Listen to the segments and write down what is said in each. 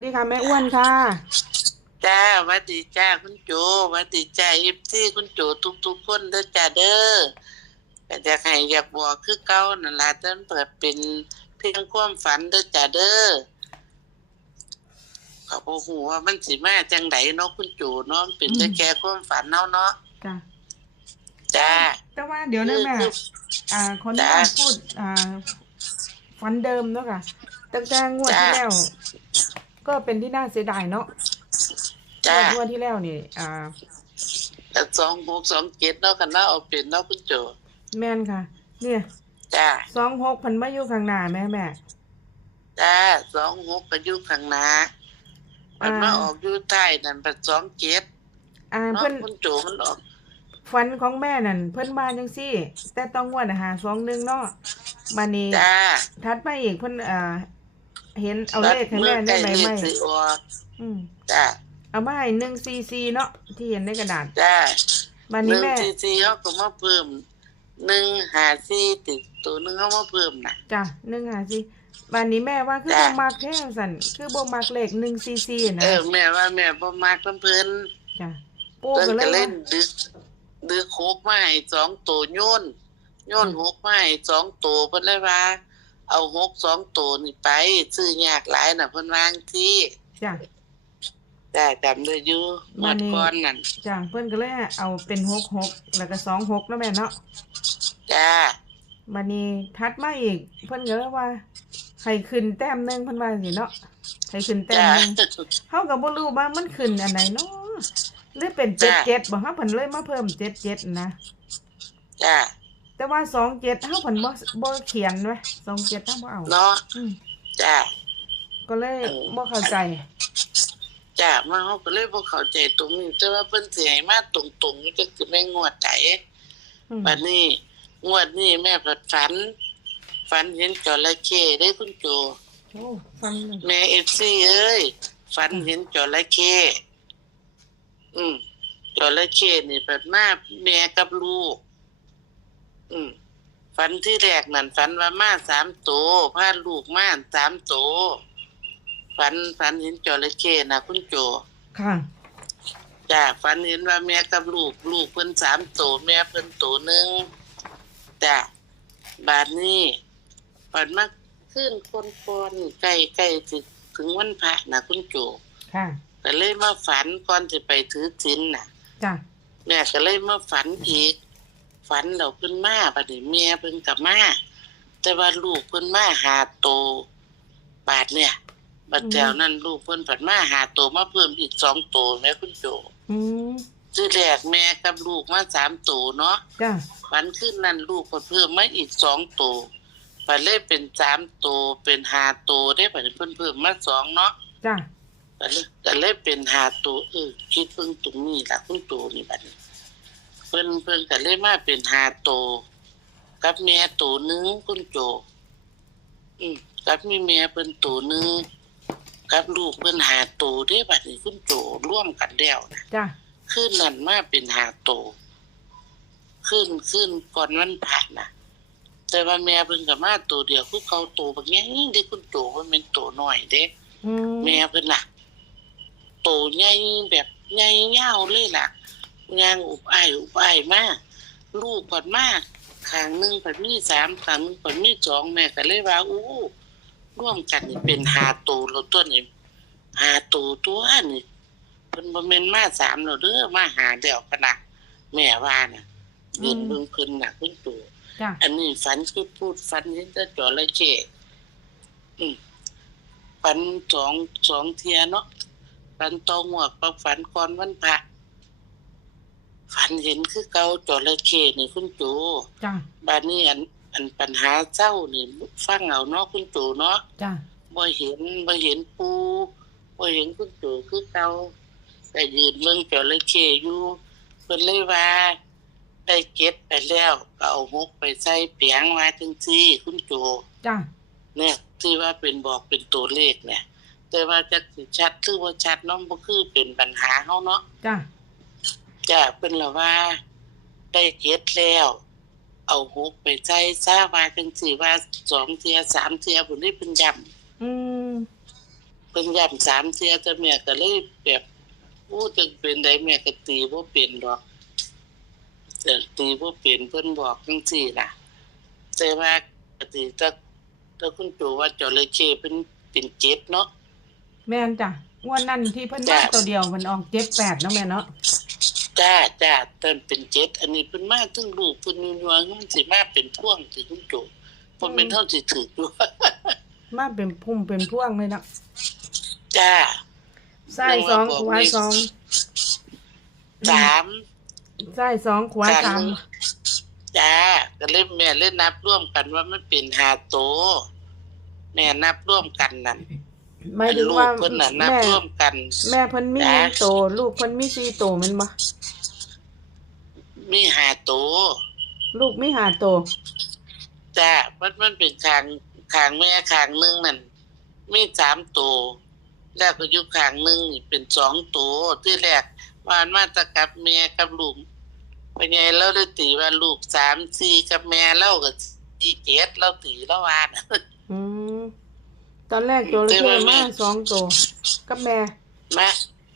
สวัสดีค่ะแม่อ้วนค่ะ จ้าหวัดดีจ้าคุณโจหวัดดีจ้าเอฟซีคุณโจทุกทุกๆคนเด้อจ้าเด้อก็จะให้อยากบอกคือเก่านั่นล่ะเต้นเปิดเป็นเพียงความฝันเด้อจ้าเด้อก็บ่ฮู้ว่ามันสิมาจังไดเนาะคุณโจเนาะมันเป็นแต่แค่ความฝันเนาะเนาะจ้ะจ้า แต่ว่าเดี๋ยวนะแม่ อ่า คนที่จ้ะพูด อ่า ฟันเดิมเนาะค่ะตั้งแต่งวดจ้ะที่แล้ว ก็เป็นที่น่าเสียดายเนาะจ้างวดที่แล้วนี่ อ่าแต่สองหกสองเจ็ดเนาะกันเนาะเอาเป็นเนาะคุณโจแม่นค่ะ เนี่ยจ้าสองหกพันมาอยู่ข้างหน้าแม่แม่จ้าสองหกก็อยู่ข้างหน้ามันมาอ่าออกอยู่ใต้นั่นเป็นสองเจ็ดอ่าเนาะเพิ่นคุณโจมันออกฟันของแม่นั่นเพิ่นมาจังซี่ แต่ต้องงวดอาหารสองหนึ่งเนาะมานี่จ้าทัดมาอีกเพิ่นอ่า เห็นเอาเลขให้แม่ได้ไหมเมื่อไม่ใกล้เลขสิออกอืมจ้าเอามาให้หนึ่งซีซีเนาะที่เห็นในกระดาษจ้าวันหนี้นึ่งแม่ซีซีเขาก็มาเพิ่มหนึ่งหาซีติดตัวหนึงเขามาเพิ่มน่ะจ้ะหนึ่งหาซีวันนี้แม่ว่าคือจ้ะบ่มักแท้สันคือบ่มักเลขหนึ่งซีซีนะเออแม่ว่าแม่บ่มากเพิ่นจ้ะปูเพิ่นก็เลก็ยเล่ว่านดึกดึกโคกมาให้สองตัวโยนโยนหกมาให้สองตัวเพิ่นเลยว่า เอาหกสองตัวนี่ไป ซื้อยากหลายน่ะเพิ่นวาจั่งที่จ้ะจ้าจำได้อยู่หมวัดนนี้ก่อนนั่นจ้ะเพิ่นก็เลยเอาเป็นหกหกแล้วก็สองหกแล้วแม่เนาะจ้าวันนี้ทัดมาอีก เพิ่นก็เลยว่าให้ขึ้นแต้มหนึงเพิ่นว่าสิเนาะให้ขึ้นแต้มจ้า หนึงเฮาก็บ่รู้ว่ามันขึ้นอันไหนเนาะหรือเป็นเจ็ดจ้ะ เจ็ดบ่ฮะเพิ่นเลยมาเพิ่มเจ็ดเจ็ดนะ จ้า แต่ว่าสองเจ็ดเฮาเพิ่นบ่บ่เขียนไว้สองเจ็ดเฮาบ่เอาเนาะอืมจ้าก็เลยบ่เข้าใจจ้ามาเขาก็เลยบ่เข้าใจตรงนี้แต่ว่าเพิ่นสิให้มาตรงๆนี่ก็คือแม่งวดใจอืมบัดนี้ งวดนี้แม่ผัดฝัน ฝันเห็นจระเข้ได้คุณโจโอ้ฟังเลยแม่เอฟซีเอ้ยฝันเห็นจระเข้อืมจระเข้นี่เปิดมาแม่กับลูก อืมฝันที่แรกนั่นฝันว่ามาสามโตวพาลูกมาสามโตวฝันฝันเห็นจระเข้นะคุณโจค่ะ จ้าฝันเห็นว่าแม่กับลูกลูกเพิ่นสามโตวแม่เพิ่นโตวหนึ่งจ้าบาดนี้ฝันมาขึ้นคนคอนใกล้ใกล้สิถึงวันพระนะคุณโจค่ะ ก็เลยมาฝันก่อนจะไปถือศีลน่ะ จ้ะ แม่ก็เลยมาฝันอีก ฝันเราเพิ่นมาบัดนี้แม่เพิ่นกลับมาแต่ว่าลูกเพิ่นมาหาโตบาดเนี่ยบัดแถวนั้นลูกเพิ่นผัดมาหาโตมาเพิ่มอีกสองโตแม่คุณโจอืมชื่อแรกแม่กับลูกมาสามโตเนาะจ้ะฝันขึ้นนั้นลูกก็เพิ่มมาอีกสองโตบัดเลยเป็นสามโตเป็นห้าโตได้บัดนี้เพิ่นเพิ่มมาสองเนาะจ้ะก็เลยก็เลยเป็นหาตัวเออคิดเพิ่งตรงนี้ล่ะคุณตัวนี่บัดนี้ เพิ่นเพิ่นก็เลยมาเป็นหาตัวกับแม่ตัวหนึงคุณโจ อืมกับมีแม่เพิ่นตัวหนึงกับลูกเพิ่นหาตัวเด้บัดนี้คุณโจร่วมกันแล้วนะจ้ะขึ้นนั่นมาเป็นหาตัวขึ้นขึ้นก่อนวันผ่านนะแต่ว่าแม่เพิ่นก็มาตัวเดียวคือเขาตัวบางอย่างนี้ที่คุณโจมันเป็นตัวน้อยเด้ อืมแม่เพิ่นน่ะ โตใหญ่แบบใหญ่ยาวเลยล่ะ ยางอุบอ้ายอุบอ้ายมากลูกก่อนมากข้างหนึงผัดมีสามข้างหนึงผัดมีสองแม่ก็เลยว่าอู้ร่วมกันนี่เป็นหาโตแล้วตัวนี้หาโตตัวนี่เพิ่นบ่แม่นมาสามแล้วเด้อมาหาเดียวกันน่ะแม่ว่าน่ะยืนเบิ่งเพิ่นน่ะคุณตู่จ้ะอันนี้ฝันคือพูดฝันเห็นแต่จระเข้อืมฝันสองสองเทียเนาะฝันตองหัวกกับฝันก่อนวันพระ ฝันเห็นคือเกาจระเข้นี่คุณจูจ้ะบานนี้อันอันปัญหาเจ้านี่ฟังเอาเนาะคุณจูเนาะจ้ะบ่เห็นบ่เห็นปูบ่เห็นคุณจูคือเกาแต่ยืนเมืองจระเข้อยู่เพิ่นเลยว่าได้เก็บไปแล้วก็เอาหกไปใส่เปียงมาจังซี่คุณโจจ้ะเนี่ยที่ว่าเป็นบอกเป็นตัวเลขเนี่ย แต่ว่าจะสิชัดหรือว่าชัดเน้องบ่คือเป็นปัญหาเฮาเนาะจ้ะ จะเป็นละว่า ได้เก็บแล้ว เอาหกไปใส่ซาว่าจังซี่ว่าสองเทียสามเทียพุ่นนี่เพิ่นย้ำอืมเพิ่นพิ่นย้ำสามเที่ยแต่แม่ก็เลยแบบโอ้จังเป็นได้แม่ก็ตีบ่เป็นดอกแต่ตีบ่เป็นเพิ่นบอกจังซี่ล่ะแต่ว่าปกติถ้าถ้าคุณปู่ว่าจระเข้เพิ่นเป็นเจ็ดเนาะ แม่นจ้ะงวดนั้นที่เพิ่นมาจ้ะตัวเดียวมันออกเจ็ดแปดเนาะแม่เนาะ จ้าจ้าเต้นเป็นเจ็ดอันนี้เพิ่นมาถึงลูกเพิ่นยัวๆมันสิมาเป็นพ่วงสิคุณปู่บ่แม่นเท่าสิถืออยู่มาเป็นพุ่มเป็นพวงเลยเนาะจ้าไส้สองขวาสองสามไส้สองขวาสามจ้าก็เล่นแม่เล่นนับร่วมกันว่ามันเป็นหาโตวแม่นับร่วมกันนั่น หมายถึงว่าลูกเพิ่นน่ะนับแม่ร่วมกัน แม่เพิ่นมีจ้ะโตลูกเพิ่นมีสี่โตแมันบ่มีหาโตวลูกมีห้าโตจ้ามันมันเป็นขางขางแม่ขางหนึงนั่นมีสามโตวแล้วก็อยู่ขางหนึงนี่เป็นสองโตวที่แรกวานมาตะกับแม่กับลูกเป็นไงเราได้ตีว่าลูกสามสี่กับแม่เล่ากับสี่เจ็ดเราตีแล้ววานอืม ตอนแรกโจระแต่เข้ว่าแม่มาสองโตกับแม่มา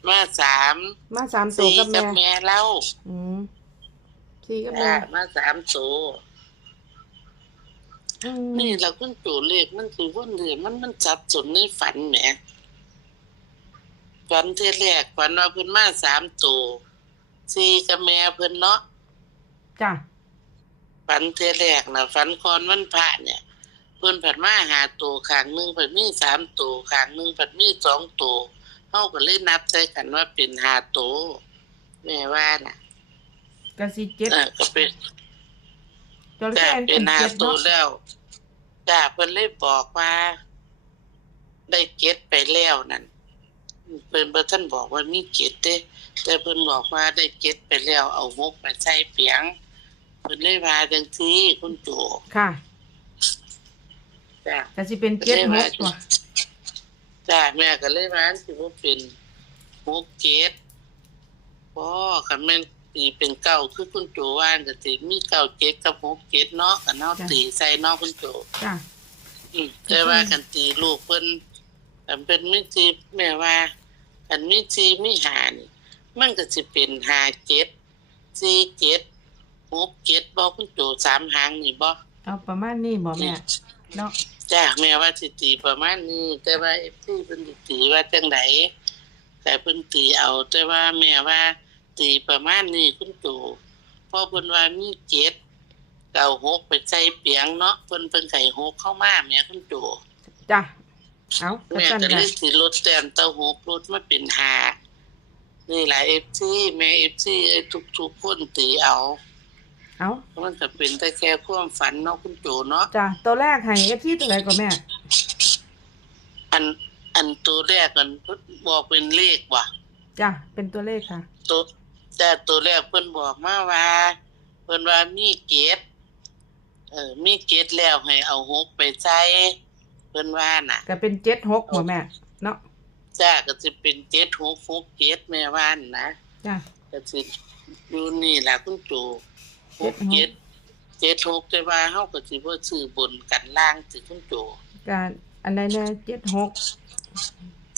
มาสามมาสามโตสี่กับกัแม่บแม่เล่าอืมสี่กับจ้าแม่มาสามโตวอืมนี่เราเพิ่งตัวเลขมันคือวนเรือนมันมันจับสนในฝันแหมฝันเทแรกฝันว่าเพิ่นมาสามตัวสี่กับแม่เพิ่นเนาะ จ้ะฝันเทแรกนะฝันคอนวันพระเนี่ย เพิ่นผัดมาหาตัวขางหนึ่งผัดมีสามตัวขางหนึ่งผัดมีสองตัวเฮาก็เลยนับใส่กันว่าเป็นหาตัวแม่ว่าน่ะกะสิเจ็ดเออก็เป็นโจระจ้าเข้อันเป็เป็นนหาเจ็ดตัวเนาะแล้วจ้าเพิ่นเลยบอกว่า ได้เก็ดไปแล้วนั่นเพิ่นบ่ท่านบอกว่ามีเก็ดเด้แต่เพิ่นบอกว่าได้เก็ดไปแล้วเอาหกไปใส่เปียงเพิ่นเลยว่าจังซี่คุณโจ ค่ะ จ้ากะสิเป็นเจ็ดหกตัวจ้าแม่ก็เลยว่าสิบ่เป็นหกเก็ดพ่อคันแม่นตีเป็นเก้าคือคุณโจว่าก็สิมีเก้าเจ็ดกับหกเจ็ดเนาะกันเนาะตีใส่เนาะคุณโจจ้ะอืมแต่ว่ากันตีลูกเพิ่นอันเป็นมิจีแม่ว่าอันมิจีมีหานี่มันก็สิเป็นหาเจ็ดสี่เจ็ดหกเจ็ดบ่คุณโจสามหางนี่บ่เอาประมาณนี้บ่แม่ เนาะจ้าแม่ว่าสิตีประมาณนี้แต่ว่าเอฟซีเพิ่นสิตีว่าจังไดแต่เพิ่นตีเอา แต่ว่าแม่ว่าตีประมาณนี้คุณโจเพราะเพิ่นว่ามีเจ็ดเก้าหกไปใส่เปียงเนาะเพิ่นเพิ่นไก่หกเข้ามาแม่คุณโจจ้ะเอากระแม่สันก็จ้ะเลยสิลดแต้มเต้าหกลดมาเป็นหานี่หลายเอฟซีแม่เอฟซีทุกทุกๆคนตีเอา เอามันก็เป็นแต่แค่ความฝันเนาะคุณโจเนาะจ้ะตัวแรกให้เอฟซีตัวไหนก่อนแม่ อันอันตัวแรกกันเพิ่นบอกเป็นเลขว่ะจ้ะเป็นตัวเลขค่ะ ตัวแต่ตัวแรกเพิ่นบอกมาว่าเพิ่นว่ามีเกตเออมีเกตแล้วให้เอาหกไปใส่เพิ่นว่าน่ะ ก็เป็นเจ็ดหกบ่แม่ เนาะจ้าก็สิเป็นเกตหกหกเกตแม่ว่านะจ้ะก็สิอยู่นี่ล่ะคุณโจ หกเกตเกตหกแต่ว่าเฮาก็สิบ่ซื้อบนกันล่างสิคุณโจการอันใดเนี่ยเจ็ดหก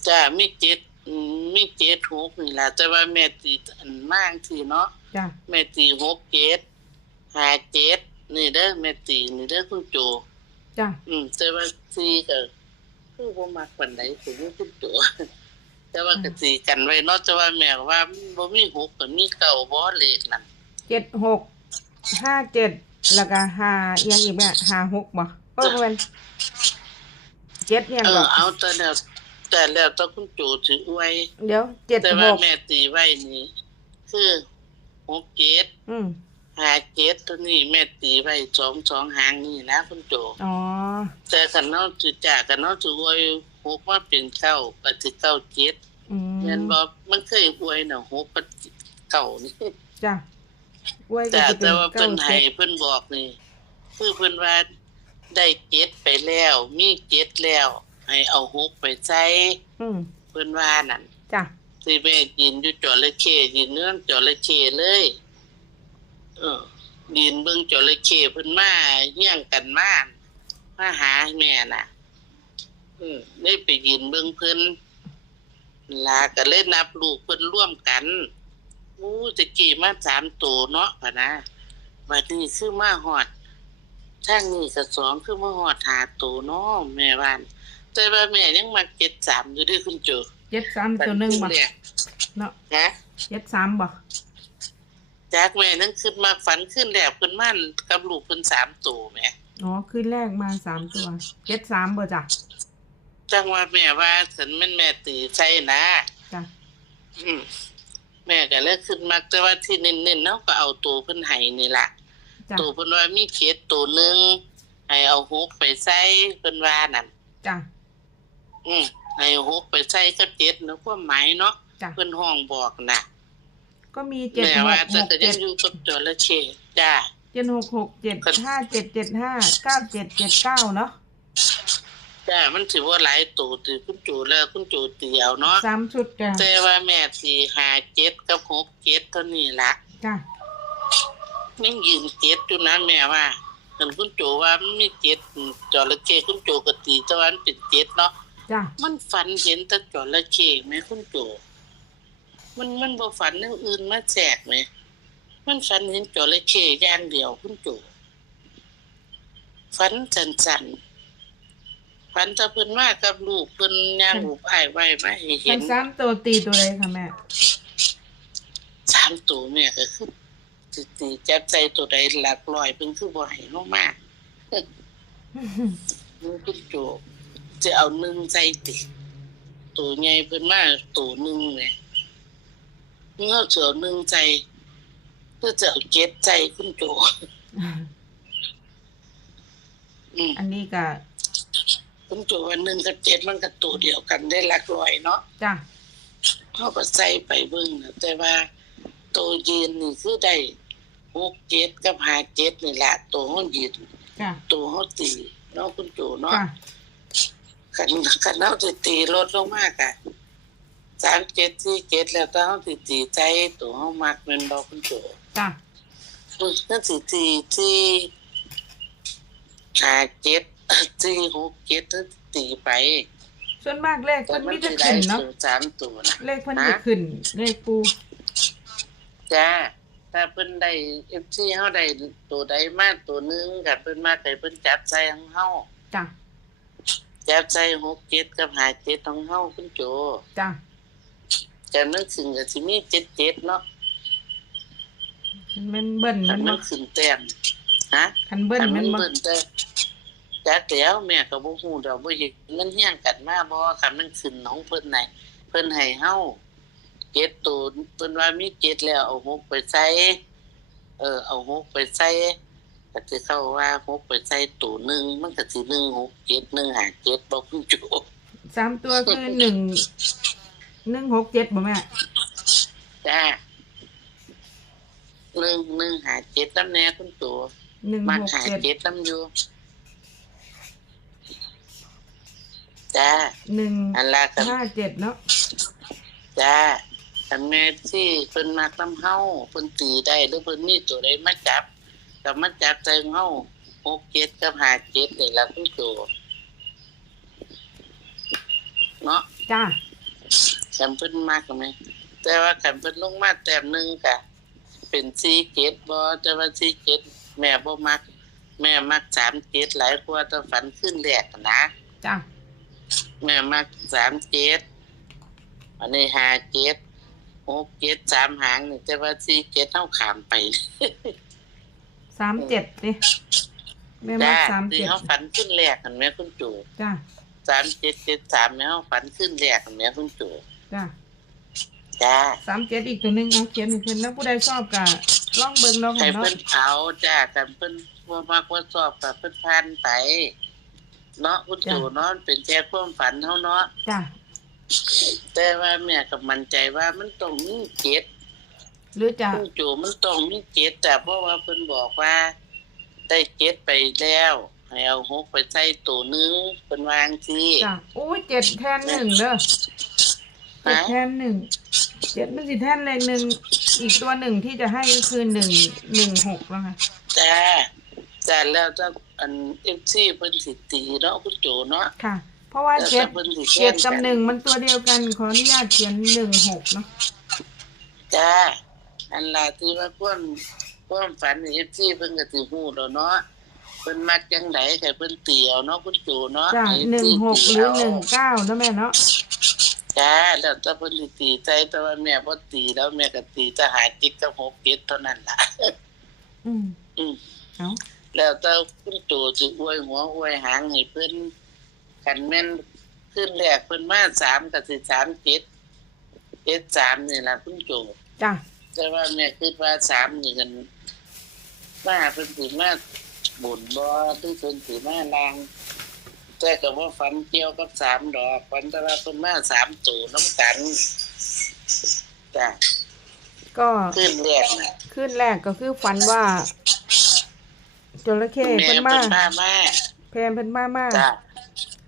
จ้ามีเกตอืมมีเกตหกนี่ล่ะแต่ว่าแม่ตีอันมากสิเนาะจ้ะแม่ตีหกเจ็ดห้าเจ็ดนี่เด้อแม่ตีนี่เด้อคุณโจจ้ะอืมแต่ว่าตีก็คือบ่มักปานใดคือคุณโจแต่ว่าก็ตีกันไว้เนาะแต่ว่าแม่ว่าบ่มีหกก็มีเก้าบ่เลขนั่นเจ็ดหก ห้าเจ็ดแล้วก็ห้าอีกอย่างอีกแม่ห้าหกบ่เออเป็นเจ็ดเนี่ยเอบ่อเอาแต่แล้วแต่แล้วแต้องคุณโจสิอวยเดี๋ยวเจ็ดแต่หว่ากแม่ตีไว้นี่คือหกเจ็ดอืมห้าเจ็ดตัวนี้แม่ตีไว้สองสองหางนี่นะคุณโจอ๋อแต่คันเนาะสิจากกันเนาะสิอวยหกว่าเป็นเก้าก็สิเก้าเจ็ดอืมแม่นบ่มันเคยอวยน่ะหกกับเก้านี่ จ้ะ อวยก็แต่จะเป็แต่นว่าเก้าเพิ่นเจ็ให้ดเพิ่นบอกนี่คือเพิ่นว่าได้เจ็ดไปแล้ว มีเจ็ดแล้ว ให้เอาหกไปใส่อืมเพิ่นว่านั่นจ้ะสิแม่ยินอยู่จระเข้ยินเนื้อจระเข้เลย เออยินเบิ่งจระเข้เพิ่นมาเฮี้ยงกันมามาหาแม่น่ะ อืมได้ไปยืนเบิ่งเพิ่นลาก็เลยนับลูกเพิ่นร่วมกัน อู้จะกี่มาสามตัวเนาะพะนะบัดนี้คือมาหอดทางนี้ก็สองคือมาหอดหาตัวเนาะแม่ว่าน แต่ว่าแม่ยังมาเก็ดสามอยู่เด้วยคุณโจเจ็ดสามตัวหนึ่งบ่ฝัขึ้แรกเนาะฮะเจ็ดสามบ่จากแม่นั่งขึ้นมาฝันขึ้นแลบขึ้นม่านกับลูกเพิ่นสามตัวแม่อ๋อคืนแรกมาสามตัวเจ็ดสามบ่จ้ะจังว่าแม่ว่าฉันแม่นแม่ตีใช่นะจ้ะอืม แม่ก็เลยขึ้นมาแต่ว่าที่เน้นๆเนาะก็เอาตัวเพิ่นให้นี่ล่ะจ้ะตัวเพิ่นว่ามีเขตตัวหนึงให้เอาฮกไปใส่เพิ่นว่านั่นจ้ะอืมให้เอาฮกไปใส่กับเจ็ดเนาะความหมายเนาะจ้ะเพิ่นห้องบอกน่ะก็มีเจ็ดแม่หว่ากหแต่กก็ยัเจ็งดอยู่กับจระเข้จ้า เจ็ดหกหกเจ็ดห้าเจ็ดเจ็ดห้าเก้าเจ็ดเจ็ดเก้าเนาะ จ้ามันถือว่าหลายตัวถือคุณจูแล้วคุณจูเตียวเนาะสามชุดจ้ะแต่ว่าแม่สี่หาเจ็ดกับหกเจ็ดเท่านี้ละจ้ะยังยืนเจ็ดอยู่นะแม่ว่าเห็นคุณจูว่ามันมีเจ็ดจระเข้คุณจูก็ตีแตะวันเป็นเจ็ดเนาะจ้ะมันฝันเห็นแต่จระเข้ไหมคุณจูมันมันบ่ฝันเรื่องอื่นมาแจกไหมมันฝันเห็นจระเข้อย่างเดียวคุณจูฝันจันๆ ฝันแตะเพิ่นมากับลูกเพิ่นย่างหูปอ้ายไว้มาให้เห็ทั้นงสามตัวตีตัวเลยค่ะแม่สามตัวแม่ก็คือสิตีจับใจตัวใดหลักร้อยเพิ่นคือบ่ให้ลงมามันคือโจจะเอาหนึ่งใจติตัวใหญ่เพิ่นมาตัวหนึ่งแหม่เมื่อเจอหนึ่งใจเพื่อจะเอาเจ็ดใจคุณโจอืมอันนี้ก็ คุณโจว่าหนึ่งกับเจ็ดมันก็ตัวเดียวกันได้หลักร้อยเนาะจ้ะเขาก็ใส่ไปเบิ่งนะแต่ว่าตัวยืนนี่คือได้หกเจ็ดกับห้าเจ็ดนี่แหละตัวเขายืนจ้ะตัวเขาตีเนาะคุณจูเนาะจ้ะขันขันเขาจะตีลดลงมากอะสามเจ็ดสี่เจ็ดแล้วถ้าเขาตีตีใจตัวเขามักแมันบอกคุณจูจ้ะนั่นสิตีที่ห้าเจ็ด สี่หกเจ็ดนั่นตีไป ส่วนมากเลขแต่เพิ่นมัมีนแต่จะได้ขึ้นเนาะถึงสามตัวนะเลขเพิ่นมีขึ้น เลขปูจ้าถ้าเพิ่นได้เอฟซีเฮาได้ตัวใดมาตัวหนึงกับเพิ่นมาให้เพิ่นจับใส่ของเฮาจ้ะจับใส่หกเจ็ดกับหาเจ็ดของเฮาคุณโจจ้ะแต่นึกถึงก็สิมีเจ็ดเจ็ดเนาะมันเบิ้ลคัมันนมับ่นขึ้นแต้มฮะคันเบิ้ลคันมัมันนบ่เบิ่นแต่ จักแล้วแม่ก็บ่ฮู้ดอกบ่เห็นมันเฮี้ยงกันมาบ่คันมันขึ้นของเพิ่นไหนเพิ่นให้เฮาเจ็ดตัวเพิ่นว่ามีเจ็ดแล้วเอาหกไปใส่เออเอาหกไปใส่ก็สิเข้าว่าหกไปใส่ตัวหนึงมันก็สิหนึ่งหกเจ็ดหนึ่งหาเจ็ดบ่คุณโจสามตัวคือหนึ่งหนึ่งหกเจ็ดบ่แม่จ้าหนึ่งหนึ่งหาเจ็ดน้ำแน่คุณโจหนึ่งมักหกหาเจ็ดเจ็ดน้ำอยู่ จ้าหนึ่งอันละกันห้าเจ็ดเนาะจ้าคันแม่ที่เพิ่นมักน้ำเฮาเพิ่นตีได้หรือเพิ่นมีตัวใดมาจับก็มาจับใจเฮาหกเจ็ดกับหาเจ็ดนี่ละคุณโจเนาะจ้ะคันเพิ่นมักไหมแต่ว่าคันเพิ่นลงมาแต้มหนึงก็เป็นสี่เจ็ดบ่แต่ว่าสี่เจ็ดแม่บ่มัก แม่มักสามเจ็ดหลายกว่าแตะฝันขึ้นแรกนะจ้ะ แม่มักสามเจ็ดอันนี้ห้าเจ็ดหกเจ็ดสามหางนี่แต่ว่าสี่เจ็ดเท่าขามไปสามเจ็ดดิแม่มาจ้าสามที่เจ็ดเขาฝันขึ้นแรกกันแม่คุณจูจ้ะสามเจ็ดเจ็ดสามแม่เขาฝันขึ้นแรกกันแม่คุณจูจ้ะจ้าสามเจ็ดอีกตัวหนึ่งเอาเขียนให้เพิ่นแล้วผู้ใดชอบก็ลองเบิ่งเนาะใครค่ะเนาะเพิ่นเอาจ้ากันเพิ่นบ่มากว่าสอบกับเพิ่นพันไป เนาะคุณจูเนาะมันเป็นแค่ความฝันเท่าเนาะจ้ะแต่ว่าแม่ก็มั่นใจว่ามันต้องมีเจ็ดหรือจะคุณจูมันต้องมีเจ็ดแต่เพราะว่าเพิ่นบอกว่า ได้เจ็ดไปแล้วให้เอาหกไปใส่ตัวหนึงเพิ่นวางทีจ้ะโอ้ยเจ็ดแทนหนึ่งเด้อเจ็ดแทนหนึ่งเจ็ดมันสิแทนเลขหนึ่งอีกตัวหนึ่งที่จะให้ก็คือหนึ่งหนึ่งหกแล้วค่ะจ้าจ้าแล้วถ้า อันเอฟซีเพิ่นสิตีเนาะคุณจูเนาะค่ะ เพราะว่าแล้วเจ็ดแต่เพิ่นสิเจ็ดแทกับนหนึ่งมันตัวเดียวกันขออนุญาตเขียนหนึ่งหกเนาะจ้าอันล่ะที่ว่าความความฝันเอฟซีเพิ่นก็สิฮู้แล้วเนาะเพิ่นมักจังไดก็เพิ่นเตียวเนาะคุณจูเนาะจ้ะให้หนึ่ง FC หกหรือหนึ่งเก้าเนาะแม่เนาะจ้าแล้วแต่เพิ่นสิตีใจแต่ว่าแม่บ่ตีแล้วแม่ก็ตีจะหาจิกกับหกเจ็ดเท่านั้นล่ะ อืมอืมเอา แล้วแต่คุณจูสิอวยหัวอวยหางให้เพิ่นคันแม่นขึ้นแรกเพิ่นมาสามก็สิสามเจ็ดเจ็ดสามนี่ล่ะคุณจูจ้ะแต่ว่าแม่คิดว่าสามนี่กันมาเพิ่นสิมาบุญบ่หรือเพิ่นสิมาลางแต่ก็บ่ฝันเกี่ยวกับสามดอกฝันแต่ว่าเพิ่นมาสามตัวน้ำกันจ้ะก็ขึ้นแรกน่ะขึ้นแรกก็คือฝันว่า จระเข้แม่เพิ่นเพิ่มานมามาแพนเพิ่นมามาจ้ะ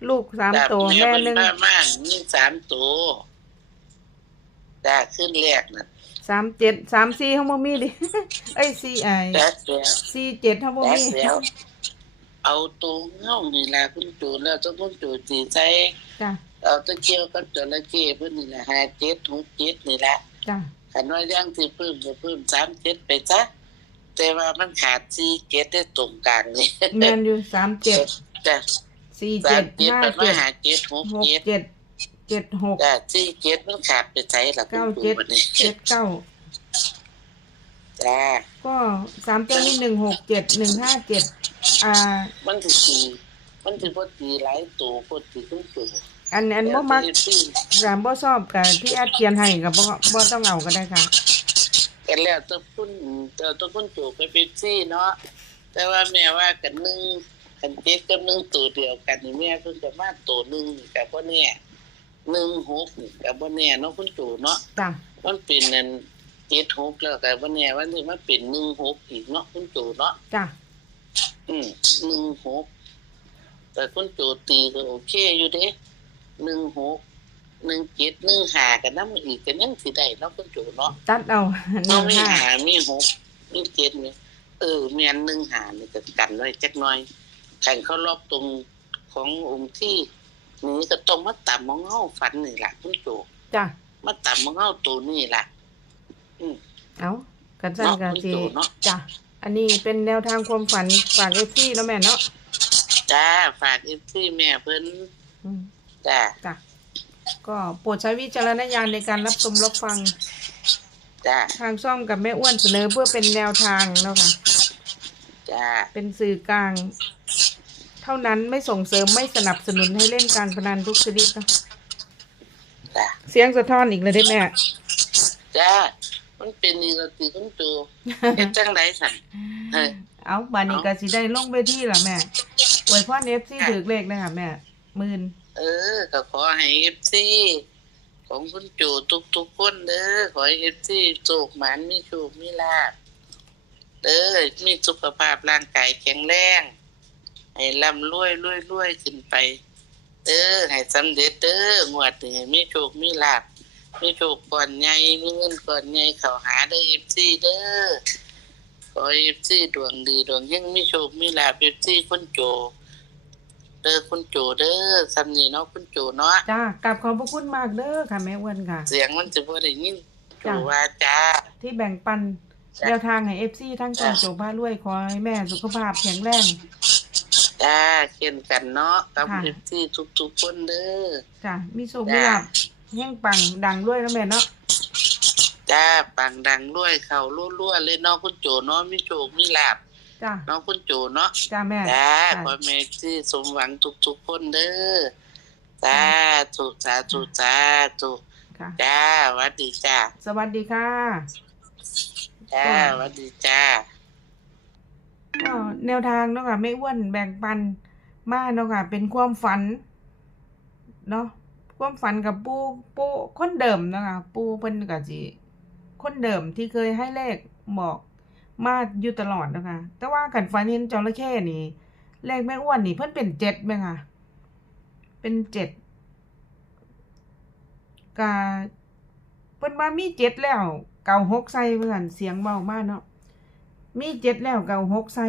ลูกสามจ้ะตัวแม่เพิ่หนึ่งมามามีสามตัวจ้ะขึ้นแรกน่ะสามเจ็ดสามสี่เฮาบ่มีดิ เอ้ยสี่ไอ้จ้ะแล้วสี่เจ็ดเฮาบ่จ้ะมีแล้ว เอาตัวเงานี่ล่ะคุณจูแล้วต้องคุณจูสิใส่จ้ะเอาตะเกียวกับจระเข้เพิ่นนี่นะห้าเจ็ดหกเจ็ดนี่แหละจ้ะขันว่าย่างที่เพิ่มก็เพิ่มสามเจ็ดไปจ้ะ แต่ว่ามันขาดสี่เจ็ดได้ตรงกลางนี่แม่นอยู่สามเจ็ดจ้ะสี่สาเจ็มดเจ็ดห้าเป็นว่าเจ็ดหาเจ็ดหกหกเจ็ดเจ็ดเจ็ดหกจ้ะสี่เจ็ดมันขาดไปใช้ละคุณเก้าครูเจ็ดวันนี้เจ็ดเก้าจ้าก็สามตัวนี้หนึ่งหกเจ็ดหนึ่งห้าเจ็ดอ่า มันถือตีมันถือพอตีหลายตัวพอตีทุกตัวอันอันบ่มักแล้วที่กามบ่ชอบกับที่แอดเขียนให้กับบ่บ่ต้องเอาก็ได้ค่ะ กันแล้วต้องคุณเจ้าต้องคุณจูไปเป็นซี่เนาะแต่ว่าแม่ว่ากันหนึ่งกันเจ็ดกับหนึ่งตัวเดียวกันนี่แม่เพิ่งจะมาตัวหนึ่งนี่กับพ่อเนี่ยหนึ่งหกนี่กับพ่อเนี่ยเนาะคุณจูเนาะจ้ะมันเป็นนั่นเจ็ดหกแล้วกับพ่อเนี่ยวันนี้มันเป็นหนึ่งหกอีกเนาะคุณจูเนาะจ้ะอืมหนึ่งหกแต่คุณจูตีก็โอเคอยู่เด้หนึ่งหก หนึ่งเจ็ดหนึ่งหากันน้ำอีกกันยังสิได้เนาะคุณจูเนาะตัดเอาหน้อนึ่งงมีห้าหามีหกมีเจ็ดเนี่ยเออแม่นหนึ่งหาเนี่ยจะกันไว้จักหน่อยขันเขารอบตรงขององค์ที่นี่ก็ต้องมาต่ำมองเงาฝันนี่แหละคุณโจจ้ะมาต่ำมองเงาตัวนี่แหละอืมเอากันสั่นกันสิเนาะคุณโจเนาะจ้ะอันนี้เป็นแนวทางความฝันฝาก FC เนาะแม่เนาะจ้าฝากเอฟซีแม่เพิ่นอืมจ้าจ้ะ ก็โปรดใช้วิจารณญาณในการรับชมรับฟัง จ้าทางช่องกับแม่อ้วนเสนอเพื่อเป็นแนวทางเนาะค่ะ จ้าเป็นสื่อกลาง เท่านั้นไม่ส่งเสริมไม่สนับสนุนให้เล่นการพนันทุกชนิดเนาะจ้าเสียงสะท้อนอีกเลยได้แม่ จ้ามันเป็นนี่ละตีคุณโจเฮ็ดจังไดสั่นเออ เอาบานี้เอาก็สิได้ลงไปที่ล่ะแม่อวยพรเอฟซีถือเลขนะคะแม่หมื่น เออก็ขอให้เอฟซีของคุณโจทุกทุกคนเด้อขอให้เอฟซีโชคหมานมีโชคมีลาภเด้อมีสุขภาพร่างกายแข็งแรงให้ร่ำรวยรวยรวยขึ้นไปเด้อให้สำเร็จเด้องวดนี้มีโชคมีลาภมีโชคก่อนใหญ่มีเงินก่อนใหญ่เข้าหาเด้อเอฟซีเด้อขอเอฟซีดวงดีดวงเฮงมีโชคมีลาภเอฟซีคนโจ เด้อคุณโจเด้อสำนีเนาะคุณโจเนาะจ้ากลับขอบพระคุณมากเด้อค่ะแม่อ้วนค่ะ เสียงมันจะบ่ได้ยินโจจ้ะว่าจ้า ที่แบ่งปันจ้ะแนวทางให้เอฟซีทั้งจองโจบ้ารวยขอให้แม่สุขภาพแข็งแรงจ้าเช่นกันเนาะกับค่ะเอฟซีทุกๆคนเด้อจ้ะมีโชคมีลาภแห่งปังดังด้วยแล้วแม่เนาะจ้าปังดังด้วยเขารั่วๆเลยเนาะคุณโจเนาะมีโชคมีลาบ จ้ะเนาะคุณโจเนาะจ้าแม่จ้าจ้ะขอแม่ที่สมหวังทุกๆคนเด้อจ้าถูกจ้าถูกจ้าถูกค่ะจ้าหวัดดีจ้าสวัสดีค่ะจ้าหวัดดีจ้าก็แนวทางเนาะค่ะไม่อ้วนแบ่งปันมาเนาะค่ะ เป็นความฝันเนาะความฝันกับปูปูคนเดิมเนาะค่ะปูเพิ่นก็สิคนเดิมที่เคยให้เลขบอก มาอยู่ตลอดนะคะ แต่ว่าขันฝันเห็นจระเข้นี่เลขแม่อ้วนนี่เพิ่นเป็นเจ็ดไหมคะ เป็นเจ็ดกาเพิ่นว่ามีเจ็ดแล้ว เก่าหกใส่เพื่อนเสียงเบามากเนาะ มีเจ็ดแล้วเก่าหกใส่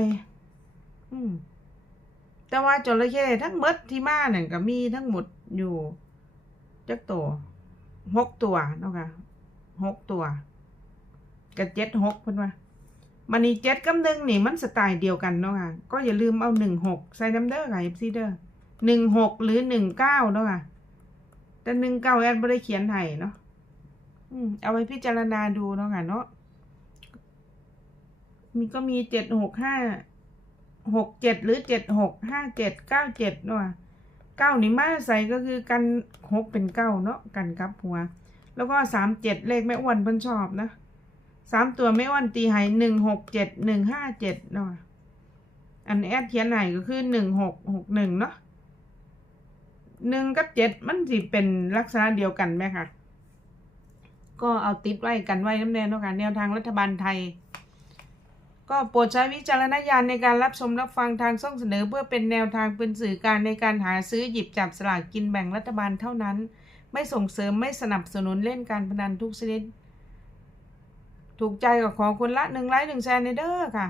อืมแต่ว่าจระเข้ทั้งหมดที่มาเนี่ยก็มีทั้งหมดอยู่จักตัวหกตัวเนาะค่ะหกตัวกับเจ็ดหกเพิ่นว่า มันนี่เจ็ดกับหนึ่งนี่มันสไตล์เดียวกันเนาะค่ะ ก็อย่าลืมเอาหนึ่งหกใส่น้ำเด้อค่ะเอฟซีเด้อหนึ่งหกหรือหนึ่งเก้าเนาะค่ะ แต่หนึ่งเก้าแอดไม่ได้เขียนให้เนาะอเอาไปพิจารณาดูเนาะค่ะเนาะมีก็มีเจ็ดหกห้าหกเจ็ดหรือเจ็ดหกห้าเจ็ดเก้าเจ็ดเนาะเก้านี่มาใส่ก็คือกันหกเป็นเก้าเนาะกันกับหัว แล้วก็สามเจ็ดเลขแม่อ้วนเพิ่นชอบนะ สามตัวแม่อ้วนตีให้หนึ่งหกเจ็ดหนึ่งห้าเจ็ดเนาะอันแอดเขียนให้ก็คือหนึ่งหกหกหนึ่งเนาะหนึ่งกับเจ็ดมันสิเป็นลักษณะเดียวกันไหมคะก็เอาติดไว้กันไว้น้ำแน่เนาะค่ะแนวทางรัฐบาลไทย ก็โปรดใช้วิจารณญาณในการรับชมรับฟังทางช่งเสนอ เพื่อเป็นแนวทางเป็นสื่อการในการหาซื้อหยิบจับสลากกินแบ่งรัฐบาลเท่านั้น ไม่ส่งเสริมไม่สนับสนุนเล่นการพนันทุกชนิด ถูกใจก็ขอคนละหนึ่งไลค์หนึ่งแชร์ในเด้อค่ะ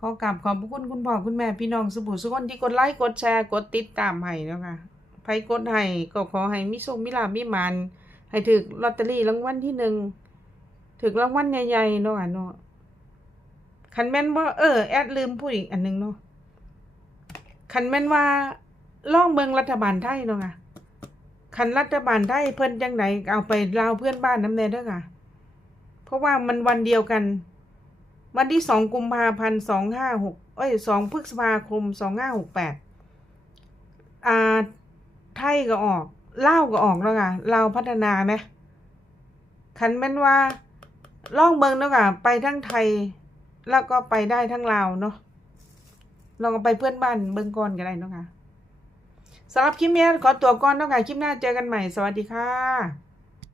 ขอกราบขอบพระคุณคุณพ่อคุณแม่พี่น้องสบู่สุคนที่กดไลค์กดแชร์กดติดตามให้แล้วค่ะใครกดให้ก็ขอให้มิโชคมิลามิมานให้ถึกลอตเตอรี่รางวัลที่หนึ่งถึกรางวัลใหญ่ๆเนาะเนาะคันแม่นว่าเออแอดลืมพูดอีกอันหนึงเนาะคันแม่นว่าล่องเมืองรัฐบาลไทยเนาะค่ะคันรัฐบาลไทยเพิ่นจังไหนเอาไปลาวเพื่อนบ้านน้ำแน่เด้อค่ะ เพราะว่ามันวันเดียวกัน วันที่สองกุมภาพันธ์สองห้าหกเอ้ยสองพฤษภาคมสองห้าหกแปดอ่าไทยก็ออกเลาก็ออกแล้วค่ะลาพัฒนาไหมคันแม่นว่าล่องเมืองเนาะค่ะไปทั้งไทย แล้วก็ไปได้ทั้งลาวเนาะลองไปเพื่อนบ้านเบิงก่อนก็ได้เนาะค่ะสำหรับคลิปนี้ขอตัวก่อนเนาะค่ะคลิปหน้าเจอกันใหม่สวัสดีค่ะ